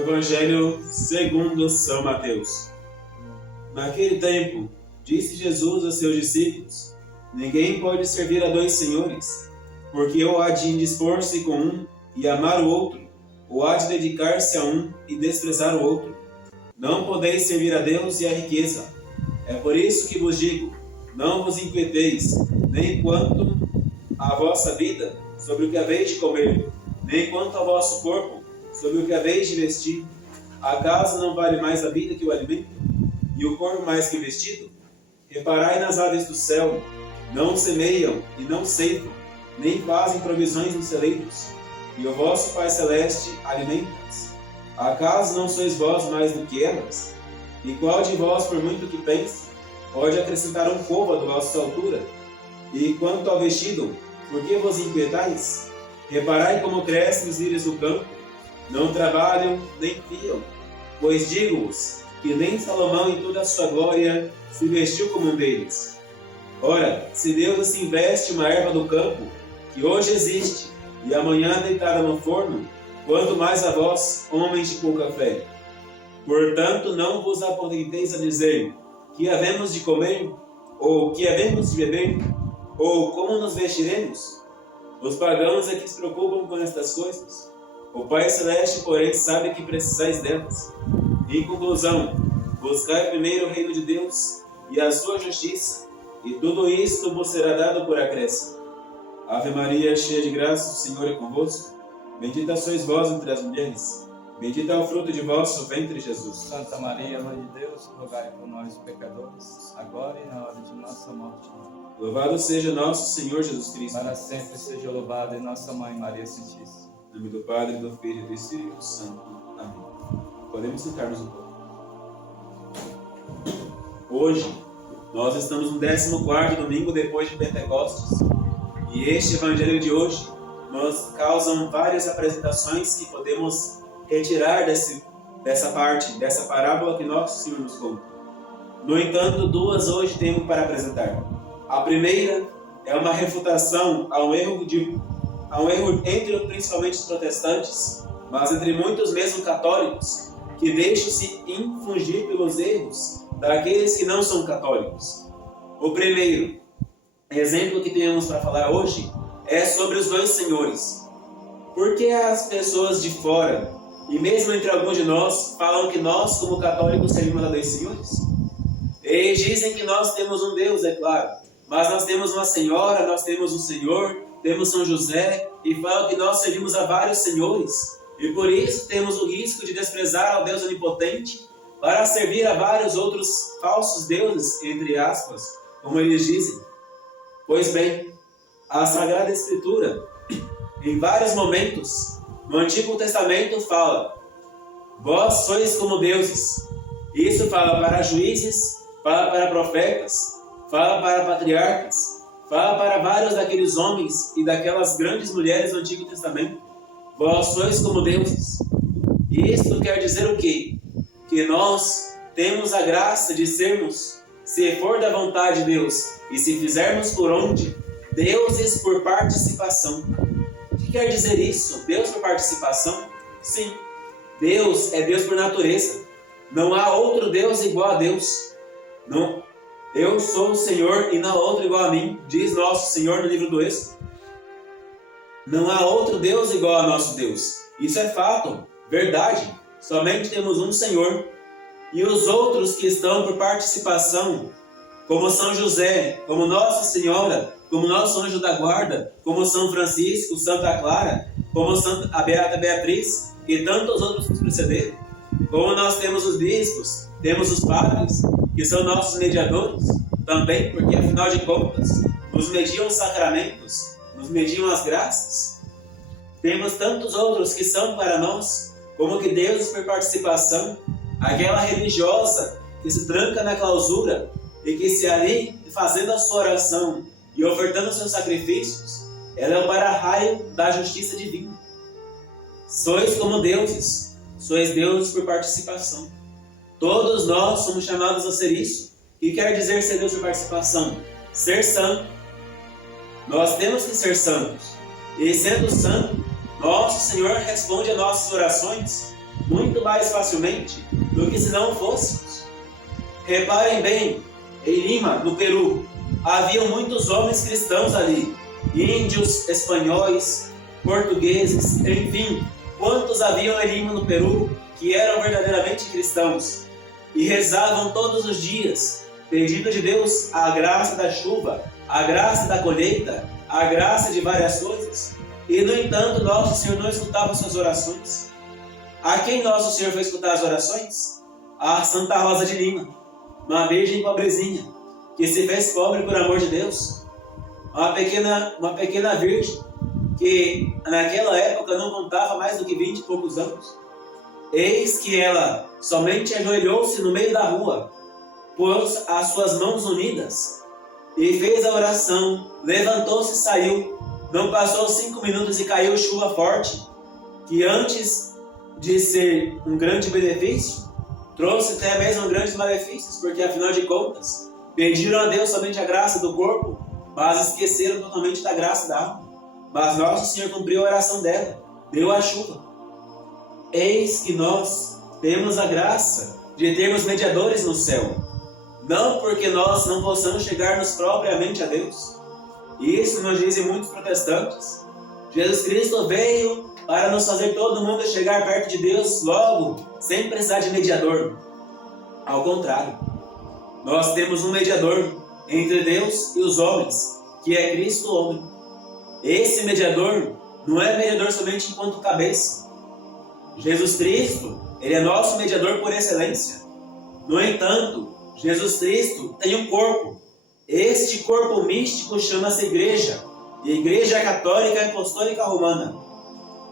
Evangelho segundo São Mateus. Naquele tempo, disse Jesus a seus discípulos: Ninguém pode servir a dois senhores, porque ou há de indispor-se com um e amar o outro, ou há de dedicar-se a um e desprezar o outro. Não podeis servir a Deus e à riqueza. É por isso que vos digo: não vos inquieteis, nem quanto à vossa vida, sobre o que haveis de comer, nem quanto ao vosso corpo, sobre o que haveis de vestir. Acaso não vale mais a vida que o alimento, e o corpo mais que o vestido? Reparai nas aves do céu: não semeiam e não ceifam, nem fazem provisões nos celeiros, e o vosso Pai Celeste alimenta-as. Acaso não sois vós mais do que elas? E qual de vós, por muito que pense, pode acrescentar um côvado à sua altura? E quanto ao vestido, por que vos inquietais? Reparai como crescem os lírios do campo, não trabalham nem fiam. Pois digo-vos que nem Salomão em toda a sua glória se vestiu como um deles. Ora, se Deus assim veste uma erva do campo, que hoje existe, e amanhã deitada no forno, quanto mais a vós, homens de pouca fé. Portanto, não vos apodenteis a dizer: que havemos de comer? Ou que havemos de beber? Ou como nos vestiremos? Os pagãos é que se preocupam com estas coisas. O Pai Celeste, porém, sabe que precisais delas. Em conclusão, buscai primeiro o reino de Deus e a sua justiça, e tudo isto vos será dado por acréscimo. Ave Maria, cheia de graça, o Senhor é convosco. Bendita sois vós entre as mulheres. Bendito é o fruto de vosso ventre, Jesus. Santa Maria, Mãe de Deus, rogai por nós, pecadores, agora e na hora de nossa morte. Louvado seja nosso Senhor Jesus Cristo. Para sempre seja louvada em nossa Mãe Maria Santíssima. Em nome do Padre, do Filho e do Espírito Santo. Amém. Podemos sentar-nos um pouco. Hoje, nós estamos no 14º domingo depois de Pentecostes. E este Evangelho de hoje nos causam várias apresentações que podemos retirar dessa parábola que nosso Senhor nos conta. No entanto, duas hoje temos para apresentar. A primeira é uma refutação a um erro entre principalmente os protestantes, mas entre muitos mesmo católicos, que deixam-se infungir pelos erros daqueles que não são católicos. O primeiro exemplo que temos para falar hoje é sobre os dois senhores. Por que as pessoas de fora, e mesmo entre alguns de nós, falam que nós, como católicos, servimos a dois senhores? Eles dizem que nós temos um Deus, é claro, mas nós temos uma Senhora, nós temos um Senhor, temos São José, e falam que nós servimos a vários senhores, e por isso temos o risco de desprezar ao Deus Onipotente para servir a vários outros falsos deuses, entre aspas, como eles dizem. Pois bem, a Sagrada Escritura, em vários momentos, no Antigo Testamento fala: vós sois como deuses. Isso fala para juízes, fala para profetas, fala para patriarcas, fala para vários daqueles homens e daquelas grandes mulheres do Antigo Testamento. Vós sois como deuses. Isto quer dizer o quê? Que nós temos a graça de sermos, se for da vontade de Deus, e se fizermos por onde, deuses por participação. O que quer dizer isso? Deus por participação? Sim, Deus é Deus por natureza. Não há outro Deus igual a Deus. Não. Eu sou o Senhor e não há outro igual a mim, diz nosso Senhor no livro do Êxodo. Não há outro Deus igual a nosso Deus. Isso é fato, verdade. Somente temos um Senhor. E os outros que estão por participação, como São José, como Nossa Senhora, como nosso anjo da guarda, como São Francisco, Santa Clara, como a Beata Beatriz e tantos outros que nos precederam. Como nós temos os bispos, temos os padres, que são nossos mediadores, também porque, afinal de contas, nos mediam os sacramentos, nos mediam as graças. Temos tantos outros que são para nós, como que Deus por participação, aquela religiosa que se tranca na clausura e que se ali, fazendo a sua oração e ofertando seus sacrifícios, ela é o para-raio da justiça divina. Sois como deuses, sois deuses por participação. Todos nós somos chamados a ser isso. O que quer dizer ser Deus por participação? Ser santo. Nós temos que ser santos. E sendo santo, nosso Senhor responde a nossas orações. muito mais facilmente do que se não fôssemos. Reparem bem, em Lima, no Peru, haviam muitos homens cristãos ali, índios, espanhóis, portugueses, enfim, quantos haviam em Lima, no Peru, que eram verdadeiramente cristãos e rezavam todos os dias, pedindo de Deus a graça da chuva, a graça da colheita, a graça de várias coisas. E, no entanto, nosso Senhor não escutava suas orações. A quem nosso Senhor foi escutar as orações? A Santa Rosa de Lima, uma virgem pobrezinha, que se fez pobre por amor de Deus. Uma pequena virgem, que naquela época não contava mais do que 20 e poucos anos. Eis que ela somente ajoelhou-se no meio da rua, pôs as suas mãos unidas e fez a oração, levantou-se e saiu. Não passou 5 minutos e caiu chuva forte, que antes de ser um grande benefício, trouxe até mesmo grandes malefícios, porque afinal de contas, pediram a Deus somente a graça do corpo, mas esqueceram totalmente da graça da alma. Mas nosso Senhor cumpriu a oração dela, deu a chuva. Eis que nós temos a graça de termos mediadores no céu, não porque nós não possamos chegar-nos propriamente a Deus. Isso nos dizem muitos protestantes. Jesus Cristo veio para nos fazer todo mundo chegar perto de Deus logo, sem precisar de mediador. Ao contrário, nós temos um mediador entre Deus e os homens, que é Cristo homem. Esse mediador não é mediador somente enquanto cabeça. Jesus Cristo, ele é nosso mediador por excelência. No entanto, Jesus Cristo tem um corpo. Este corpo místico chama-se Igreja, e Igreja Católica e Apostólica Romana.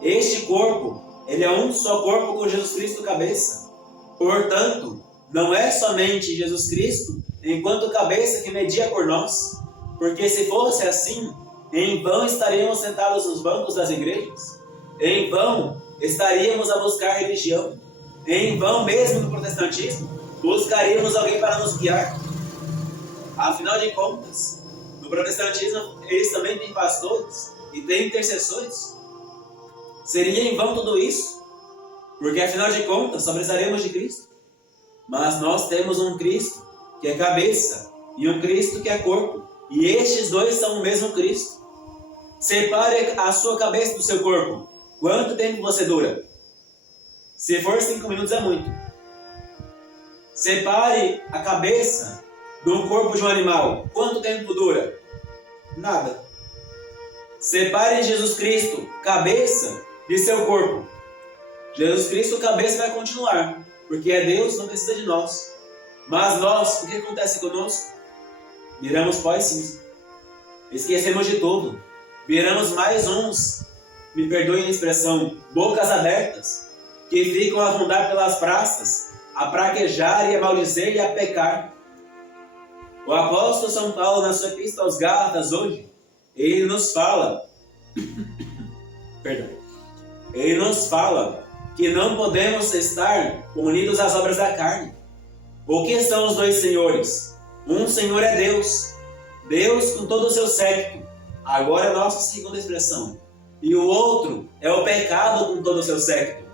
Este corpo, ele é um só corpo com Jesus Cristo cabeça. Portanto, não é somente Jesus Cristo, enquanto cabeça, que media por nós, porque se fosse assim, em vão estaríamos sentados nos bancos das igrejas, em vão estaríamos a buscar religião, em vão mesmo no protestantismo, buscaríamos alguém para nos guiar. Afinal de contas, no protestantismo eles também têm pastores e têm intercessores. Seria em vão tudo isso, porque afinal de contas só precisaremos de Cristo. Mas nós temos um Cristo que é cabeça e um Cristo que é corpo, e estes dois são o mesmo Cristo. Separe a sua cabeça do seu corpo. Quanto tempo você dura? Se for 5 minutos é muito. Separe a cabeça do corpo de um animal. Quanto tempo dura? Nada. Separe Jesus Cristo, cabeça, de seu corpo. Jesus Cristo, cabeça, vai continuar, porque é Deus, não precisa de nós. Mas nós, o que acontece conosco? Viramos pó e cinza. Esquecemos de tudo. Viramos mais uns, me perdoem a expressão, bocas abertas, que ficam a rondar pelas praças, a praquejar e a maldizer e a pecar. O apóstolo São Paulo, na sua epístola aos Gálatas hoje, ele nos fala ele nos fala que não podemos estar unidos às obras da carne. O que são os dois senhores? Um senhor é Deus, Deus com todo o seu séquito, agora é a nossa segunda expressão. E o outro é o pecado com todo o seu séquito.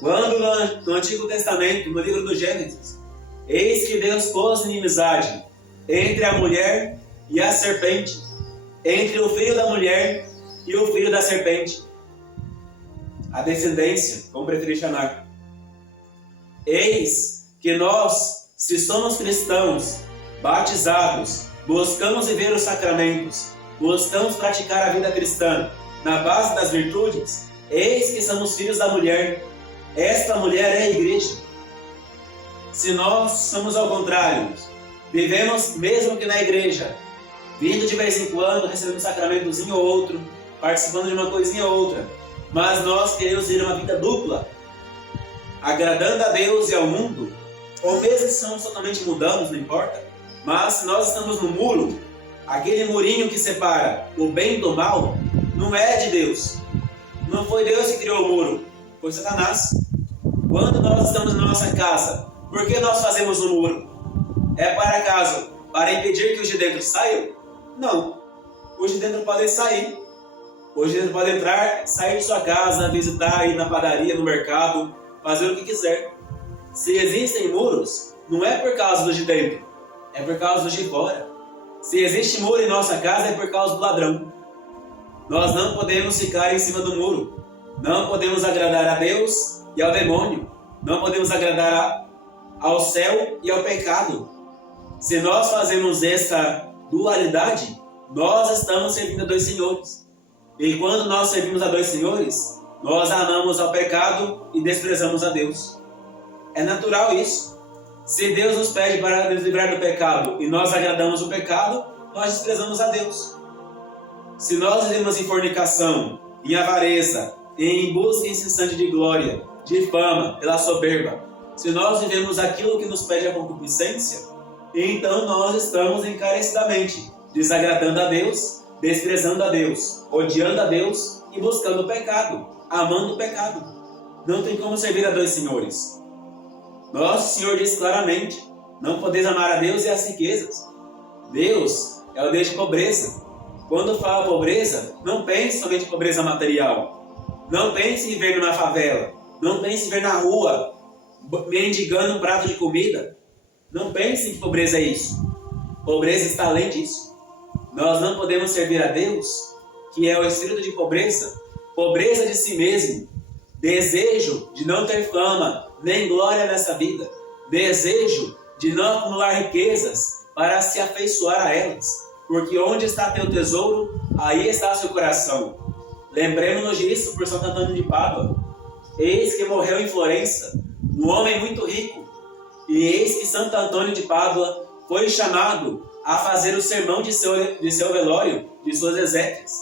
Quando no Antigo Testamento, no livro do Gênesis, eis que Deus pôs inimizade entre a mulher e a serpente, entre o filho da mulher e o filho da serpente, a descendência, como preferir chamar. Eis que nós, se somos cristãos, batizados, buscamos viver os sacramentos, buscamos praticar a vida cristã na base das virtudes, eis que somos filhos da mulher. Esta mulher é a igreja. Se nós somos ao contrário, vivemos mesmo que na igreja, vindo de vez em quando, recebendo um sacramentozinho ou outro, participando de uma coisinha ou outra, mas nós queremos viver uma vida dupla, agradando a Deus e ao mundo, ou mesmo se somos totalmente mudanos, não importa, mas se nós estamos no muro, aquele murinho que separa o bem do mal, não é de Deus. Não foi Deus que criou o muro, foi Satanás. Quando nós estamos na nossa casa, por que nós fazemos um muro? É para acaso para impedir que os de dentro saiam? Não. Os de dentro podem sair. Os de dentro podem entrar, sair de sua casa, visitar, ir na padaria, no mercado, fazer o que quiser. Se existem muros, não é por causa dos de dentro, é por causa dos de fora. Se existe muro em nossa casa, é por causa do ladrão. Nós não podemos ficar em cima do muro. Não podemos agradar a Deus e ao demônio. Não podemos agradar ao céu e ao pecado. Se nós fazemos essa dualidade, nós estamos servindo a dois senhores. E quando nós servimos a dois senhores, nós amamos ao pecado e desprezamos a Deus. É natural isso. Se Deus nos pede para nos livrar do pecado e nós agradamos o pecado, nós desprezamos a Deus. Se nós vivemos em fornicação, em avareza, em busca incessante de glória, de fama, pela soberba, se nós vivemos aquilo que nos pede a concupiscência, então nós estamos encarecidamente desagradando a Deus, desprezando a Deus, odiando a Deus e buscando o pecado, amando o pecado. Não tem como servir a dois senhores. Nosso Senhor diz claramente: não podeis amar a Deus e as riquezas. Deus é o Deus de pobreza. Quando fala pobreza, não pense somente em pobreza material. Não pense em viver numa favela. Não pense em viver na rua, mendigando um prato de comida. Não pense que pobreza é isso. Pobreza está além disso. Nós não podemos servir a Deus, que é o espírito de pobreza, pobreza de si mesmo, desejo de não ter fama, nem glória nessa vida, desejo de não acumular riquezas para se afeiçoar a elas, porque onde está teu tesouro, aí está seu coração. Lembremos-nos disso por Santo Antônio de Pádua. Eis que morreu em Florença um homem muito rico, e eis que Santo Antônio de Pádua foi chamado a fazer o sermão de seu velório, de suas exéquias.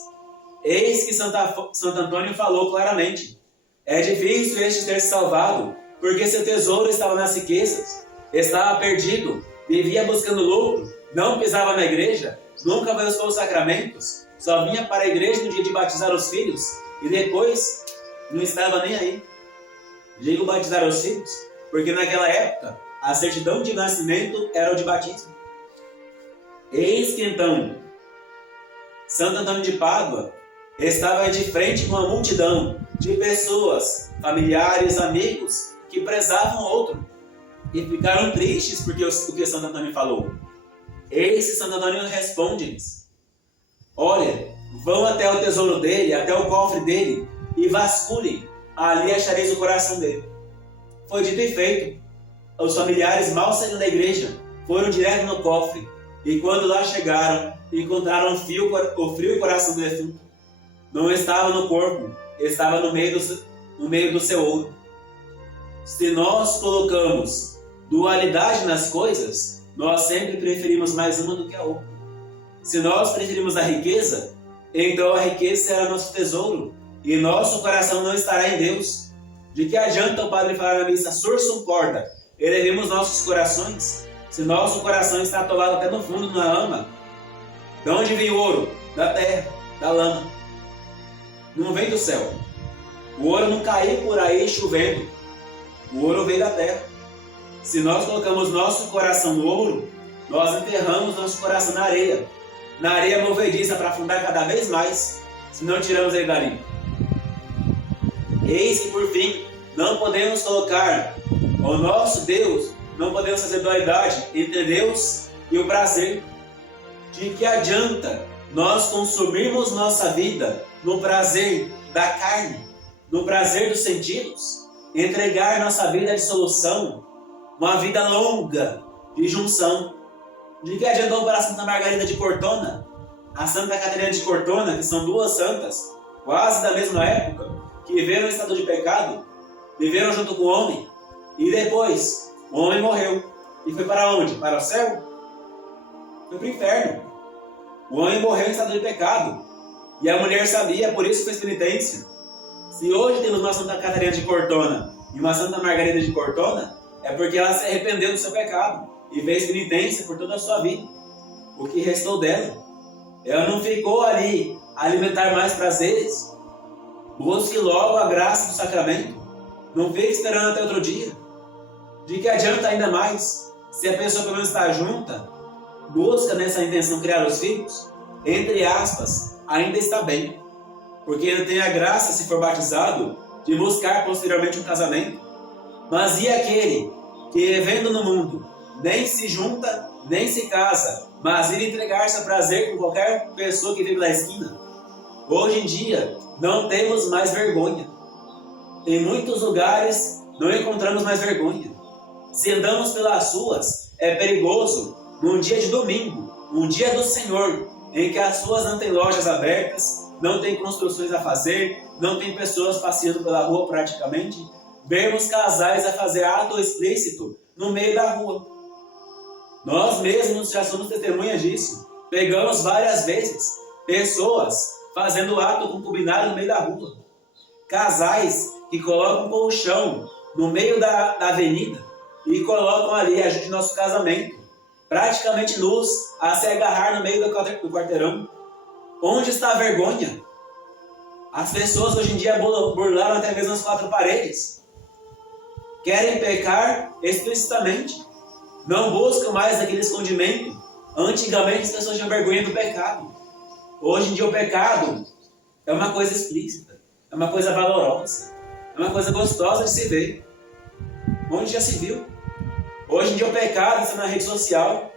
Eis que Santo Antônio falou claramente: é difícil este ter se salvado, porque seu tesouro estava nas riquezas, estava perdido, vivia buscando lucro, não pisava na igreja, nunca buscou os sacramentos, só vinha para a igreja no dia de batizar os filhos, e depois não estava nem aí. Digo batizar os filhos, porque naquela época a certidão de nascimento era o de batismo. Eis que então Santo Antônio de Pádua estava de frente com uma multidão de pessoas, familiares, amigos, que prezavam o outro e ficaram tristes porque o que Santo Antônio falou. Eis que Santo Antônio responde-lhes: olha, vão até o tesouro dele, até o cofre dele, e vasculhem, ali achareis o coração dele. Foi dito e feito. Os familiares, mal saindo da igreja, foram direto no cofre, e quando lá chegaram, encontraram o frio coração do defunto. Não estava no corpo, estava no meio do seu ouro. Se nós colocamos dualidade nas coisas, nós sempre preferimos mais uma do que a outra. Se nós preferimos a riqueza, então a riqueza será nosso tesouro, e nosso coração não estará em Deus. De que adianta o padre falar na missa: sursum corda, elevemos nossos corações, se nosso coração está atolado até no fundo, na lama? De onde vem o ouro? Da terra, da lama. Não vem do céu. O ouro não caiu por aí chovendo. O ouro veio da terra. Se nós colocamos nosso coração no ouro, nós enterramos nosso coração na areia movediça, para afundar cada vez mais, se não tiramos ele dali. Eis que por fim não podemos colocar o nosso Deus, não podemos fazer dualidade entre Deus e o prazer. De que adianta nós consumirmos nossa vida no prazer da carne, no prazer dos sentidos, entregar nossa vida à dissolução, uma vida longa de junção? De que adiantou para a Santa Margarida de Cortona, a Santa Catarina de Cortona, que são duas santas, quase da mesma época, que viveram em estado de pecado, viveram junto com o homem, e depois o homem morreu. E foi para onde? Para o céu? Foi para o inferno. O homem morreu em estado de pecado, e a mulher sabia, por isso fez penitência. Se hoje temos uma Santa Catarina de Cortona e uma Santa Margarida de Cortona, é porque ela se arrependeu do seu pecado e fez penitência por toda a sua vida. O que restou dela? Ela não ficou ali a alimentar mais prazeres. Busque logo a graça do sacramento. Não fique esperando até outro dia. De que adianta ainda mais? Se a pessoa pelo menos está junta, busca nessa intenção criar os filhos, entre aspas, ainda está bem. Porque ele tem a graça, se for batizado, de buscar posteriormente um casamento. Mas e aquele que, vivendo no mundo, nem se junta, nem se casa, mas ir entregar-se a prazer com qualquer pessoa que vive na esquina? Hoje em dia, não temos mais vergonha. Em muitos lugares, não encontramos mais vergonha. Se andamos pelas ruas, é perigoso, num dia de domingo, um dia do Senhor, em que as ruas não têm lojas abertas, não tem construções a fazer, não tem pessoas passeando pela rua praticamente, vermos casais a fazer ato explícito no meio da rua. Nós mesmos já somos testemunhas disso. Pegamos várias vezes pessoas fazendo ato concubinado no meio da rua. Casais que colocam um colchão no meio da avenida e colocam ali a gente de nosso casamento, praticamente nus, a se agarrar no meio do quarteirão. Onde está a vergonha? As pessoas hoje em dia burlaram até mesmo as quatro paredes. Querem pecar explicitamente. Não buscam mais aquele escondimento. Antigamente as pessoas tinham vergonha do pecado. Hoje em dia o pecado é uma coisa explícita. É uma coisa valorosa. É uma coisa gostosa de se ver. Onde já se viu? Hoje em dia o pecado está na rede social.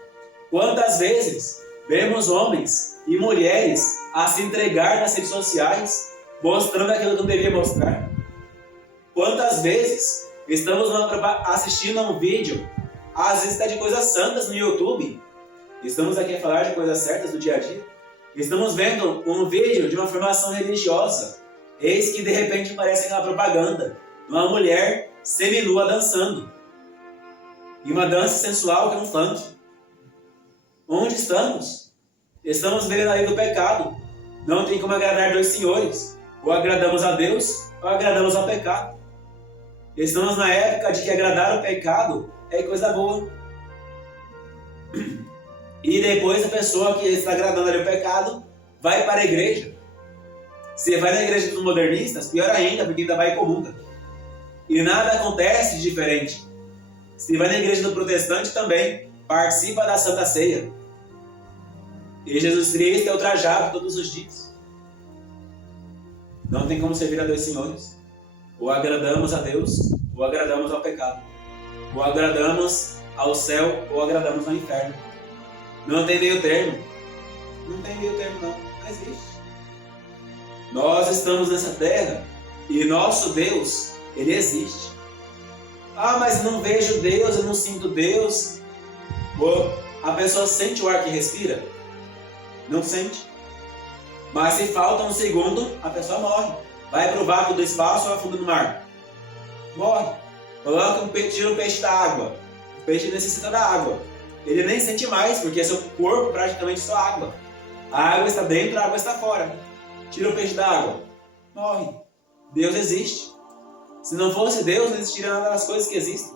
Quantas vezes vemos homens e mulheres a se entregar nas redes sociais, mostrando aquilo que não devia mostrar? Quantas vezes estamos assistindo a um vídeo, às vezes até de coisas santas no YouTube, estamos aqui a falar de coisas certas do dia a dia, estamos vendo um vídeo de uma formação religiosa, eis que de repente aparece aquela propaganda, uma mulher seminua dançando, e uma dança sensual que é um funk. Onde estamos? Estamos vivendo a lei do pecado. Não tem como agradar dois senhores. Ou agradamos a Deus, ou agradamos ao pecado. Estamos na época de que agradar o pecado é coisa boa. E depois a pessoa que está agradando ali o pecado vai para a igreja. Se vai na igreja dos modernistas, pior ainda, porque ainda vai e comunga. E nada acontece de diferente. Se vai na igreja do protestante também, participa da Santa Ceia. E Jesus Cristo é ultrajado todos os dias. Não tem como servir a dois senhores. Ou agradamos a Deus, ou agradamos ao pecado. Ou agradamos ao céu, ou agradamos ao inferno. Não tem meio termo. Não tem meio termo não. Não existe. Nós estamos nessa terra e nosso Deus, Ele existe. Ah, mas não vejo Deus, eu não sinto Deus. Ou a pessoa sente o ar que respira? Não sente. Mas se falta um segundo, a pessoa morre. Vai para o vácuo do espaço ou afunda no mar? Morre. Coloca tira um peixe da água. O peixe necessita da água. Ele nem sente mais, porque seu corpo praticamente só água. A água está dentro, a água está fora. Tira o peixe da água. Morre. Deus existe. Se não fosse Deus, não existiria nada das coisas que existem.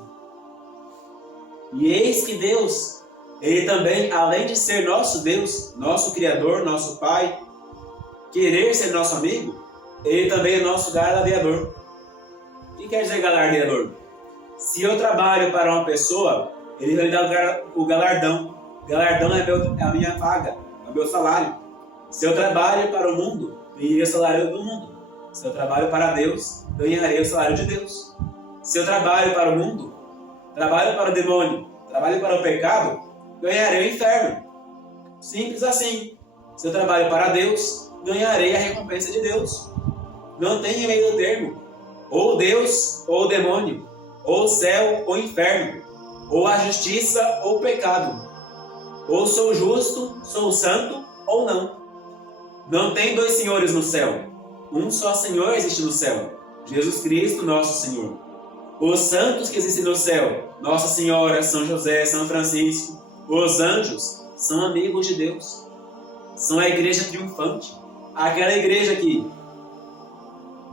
E eis que Deus, Ele também, além de ser nosso Deus, nosso Criador, nosso Pai, querer ser nosso amigo, Ele também é nosso galardeador. O que quer dizer galardeador? Se eu trabalho para uma pessoa, Ele vai me dar o galardão. Galardão é a minha paga, é o meu salário. Se eu trabalho para o mundo, ganharei o salário do mundo. Se eu trabalho para Deus, ganharei o salário de Deus. Se eu trabalho para o mundo, trabalho para o demônio, trabalho para o pecado, ganharei o inferno. Simples assim. Se eu trabalho para Deus, ganharei a recompensa de Deus. Não tem meio termo. Ou Deus, ou o demônio. Ou céu, ou inferno. Ou a justiça, ou o pecado. Ou sou justo, sou santo, ou não. Não tem dois senhores no céu. Um só Senhor existe no céu. Jesus Cristo, nosso Senhor. Os santos que existem no céu, Nossa Senhora, São José, São Francisco, os anjos, são amigos de Deus. São a igreja triunfante. Aquela igreja que,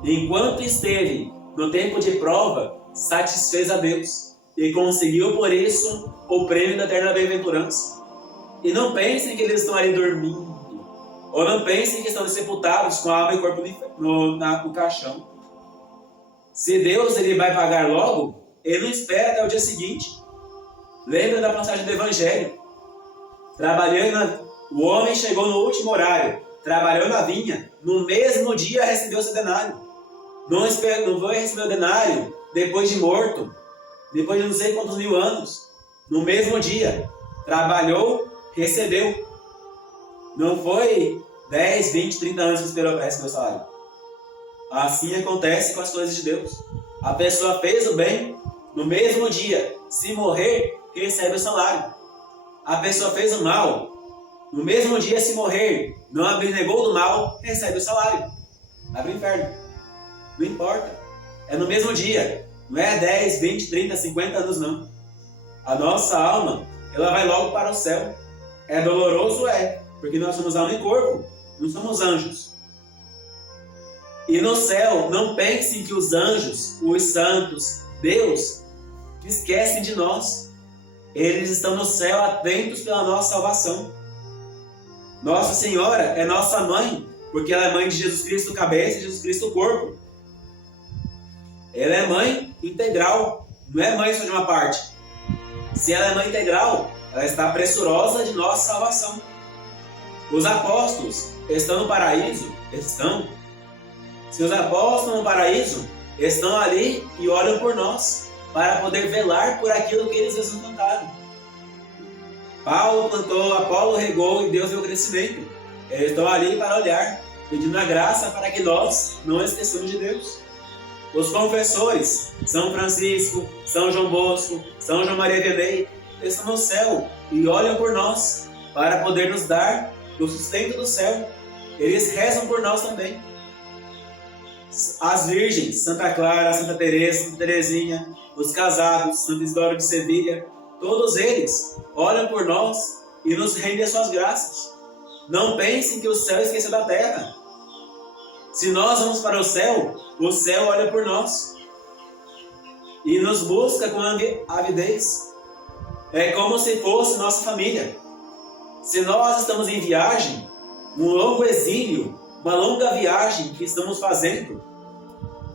enquanto esteve no tempo de prova, satisfez a Deus e conseguiu por isso o prêmio da eterna bem-aventurança. E não pensem que eles estão ali dormindo, ou não pensem que estão sepultados com a alma e corpo no caixão. Se Deus ele vai pagar logo, Ele não espera até o dia seguinte. Lembra da passagem do Evangelho? O homem chegou no último horário, trabalhou na vinha, no mesmo dia recebeu seu denário. Não vai receber o denário depois de morto, depois de não sei quantos mil anos, no mesmo dia, trabalhou, recebeu. Não foi 10, 20, 30 anos que esperou para receber o salário. Assim acontece com as coisas de Deus. A pessoa fez o bem, no mesmo dia, se morrer, recebe o salário. A pessoa fez o mal, no mesmo dia, se morrer, não abnegou do mal, recebe o salário. Vai para o inferno. Não importa. É no mesmo dia. Não é 10, 20, 30, 50 anos, não. A nossa alma, ela vai logo para o céu. É doloroso? É. Porque nós somos alma e corpo. Não somos anjos. E no céu, não pensem que os anjos, os santos, Deus, esquecem de nós. Eles estão no céu atentos pela nossa salvação. Nossa Senhora é nossa mãe, porque ela é mãe de Jesus Cristo cabeça e Jesus Cristo corpo. Ela é mãe integral, não é mãe só de uma parte. Se ela é mãe integral, ela está pressurosa de nossa salvação. Os apóstolos estão no paraíso? Estão. Se os apóstolos estão no paraíso, estão ali e olham por nós, para poder velar por aquilo que eles mesmos plantaram. Paulo plantou, Apolo regou e Deus deu crescimento. Eles estão ali para olhar, pedindo a graça para que nós não esqueçamos de Deus. Os confessores, São Francisco, São João Bosco, São João Maria Vianney, estão no céu e olham por nós para poder nos dar o sustento do céu. Eles rezam por nós também. As virgens, Santa Clara, Santa Teresa, Santa Teresinha, os casados, Santo Isidoro de Sevilha, todos eles olham por nós e nos rendem as suas graças. Não pensem que o céu esqueceu da terra. Se nós vamos para o céu olha por nós e nos busca com avidez. É como se fosse nossa família. Se nós estamos em viagem, um longo exílio, uma longa viagem que estamos fazendo,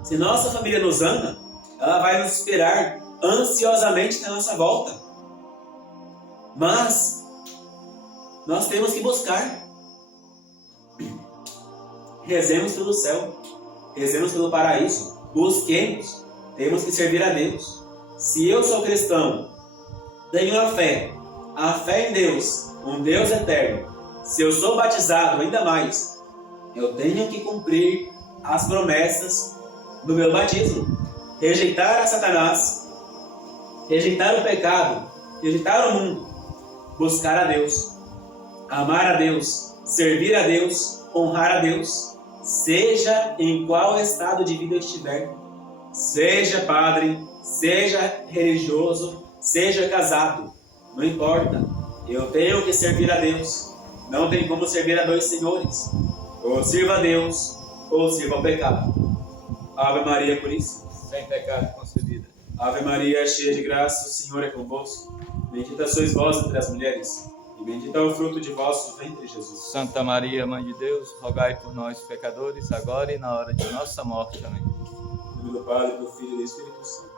se nossa família nos ama, ela vai nos esperar ansiosamente na nossa volta. Mas nós temos que buscar. Rezemos pelo céu, rezemos pelo paraíso, busquemos, temos que servir a Deus. Se eu sou cristão, tenho a fé em Deus, um Deus eterno. Se eu sou batizado, ainda mais, eu tenho que cumprir as promessas do meu batismo. Rejeitar a Satanás, rejeitar o pecado, rejeitar o mundo, buscar a Deus, amar a Deus, servir a Deus, honrar a Deus, seja em qual estado de vida eu estiver, seja padre, seja religioso, seja casado, não importa, eu tenho que servir a Deus. Não tem como servir a dois senhores, ou sirva a Deus, ou sirva ao pecado. Ave Maria Puríssima, Sem pecado concebida. Ave Maria, cheia de graça, o Senhor é convosco. Bendita sois vós entre as mulheres, e bendito é o fruto de vosso ventre, Jesus. Santa Maria, Mãe de Deus, rogai por nós, pecadores, agora e na hora de nossa morte. Amém. Em nome do Pai, do Filho e do Espírito Santo.